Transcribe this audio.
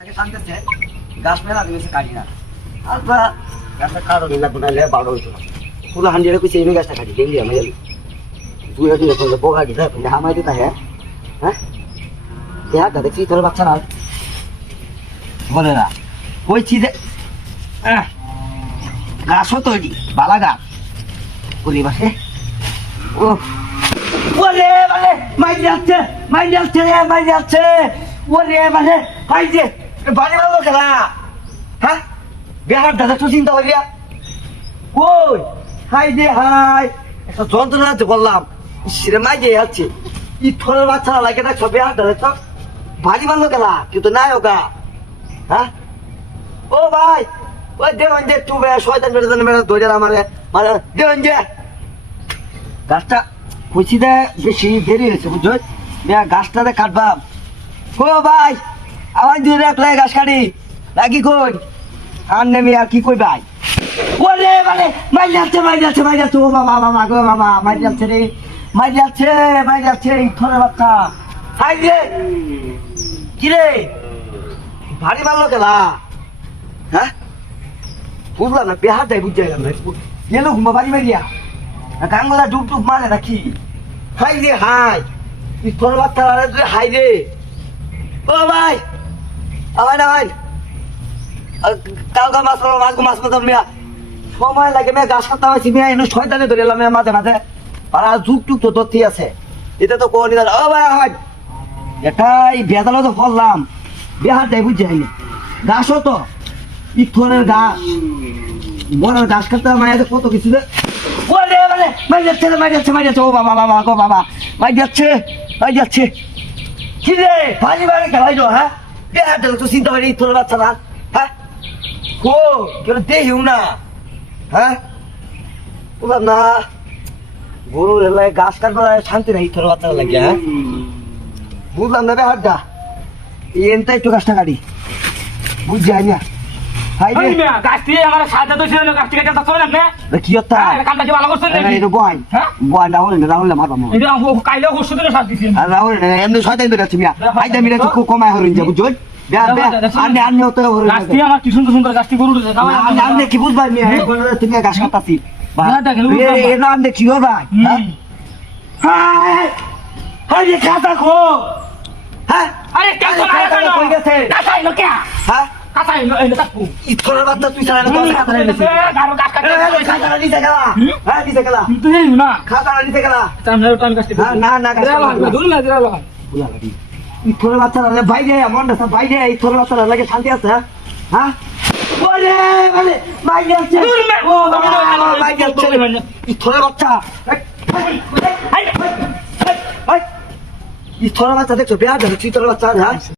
টানতেছে গাছ মেলা দিয়েছে কাটি না আর গাছটা কাটো। নিলা বোনালে বারো হইতো? না পুরো হান্ডিরে কইছে এই গাছটা কাটি দেন দিয়া আমি তুই হয়তো এখন বোকা দিতে কিন্তু হামাই দিতে হ্যাঁ? হ্যাঁ? দেখা দেখছি তোর বাচ্চা না বলে না। যে আহ, গাছও তৈরি বালা গাছ। বলি বাসে? ও ওরে মানে মাই যাচ্ছে মাই যাচ্ছে মাই যাচ্ছে ওরে মানে বাড়ি খেলা হ্যাঁ? বিহার দাদা তো চিন্তা কই? হাই যে হাই। একটা যন্ত্রণা আছে যে যাচ্ছে ই থরের বাচ্চারা লাগে না সব বিহার দাদা তো বাড়ি খেলা কিন্তু নাই হ্যাঁ? ও ভাই, ওই দেওয়ান যে একটু শয়তান বেড়ে মেরে ধরে আমারে দেওয়ান যে। গাছটা কুচিতে বেশি দেরি হয়েছে, বুঝছ? গাছটাতে কাটবাম। ও ভাই আমার দুই রাখলে গাছ কাটি। লাগি কই? আর নেমি আর কি কই ভাই ওরে মানে মাই যাচ্ছে মাই যাচ্ছে মাই যাচ্ছে। ও বাবা বাবা গো, বাবা মাই যাচ্ছে রে। মাই যাচ্ছে মাই যাচ্ছে ইথরে বাচ্চা। হাই রে! কি রে? ভারী মারলো খেলা হ্যাঁ? বুঝলাম না বিহার যাই বুঝতে গেলাম না গেল ঘুমা বাড়ি মারিয়া। গাঙ্গলা ডুব ডুব মারে নাকি? হাই রে, হাই। ইথর বাচ্চা হাই রে। ও ভাই! এনে শয়তানে ধরে এলাম, মেয়ে, মাঝে মাঝে। আছে। এটা তো কোন ও, ভাই ভাই এটাই বেদালো তো ফললাম। বিহার যাই বুঝছি গাছও গাছ। বড় গাছ কাটতে মায়ের কত কিছু ওরে মানে মাই যাচ্ছে মাই যাচ্ছে মাই যাচ্ছে। ও, বাবা বাবা, গো, বাবা। মাই যাচ্ছে মাই যাচ্ছে। কি রে ভাজি বাড়ি খেলাই হ্যাঁ? দিলে তো চিন্তা করি তোর বাচ্চারা? হ্যাঁ? ও, কেউ দেহিও না। হ্যাঁ? বললাম না। গরুর এলাকায় গাছ কাটবার শান্তি নাই তোর বাচ্চা লাগে হ্যাঁ? বুঝলাম না বিহার দা এনটা একটু গাছটা কাটি। বুঝছি না। এমনি শয়তান মিয়া। আইতা মিরা তো কমায় হরিন যাব আন্নে আন্নে হতে হরিন গাছটি আমার কি সুন্দর সুন্দর গরু কি তুমি গাছ কাটাছি না, না। না হ্যাঁ? খাতা খো হ্যাঁ? আরে কেন কই গেছে? কাঁচা এলো কে হ্যাঁ? বাচ্চা বাচ্চারা বাইরে বাইরে ইথরে বাচ্চারা লাগে শান্তি আছে হ্যাঁ? দেখছ বিয়া দেখছ ইথরে বাচ্চা হ্যাঁ?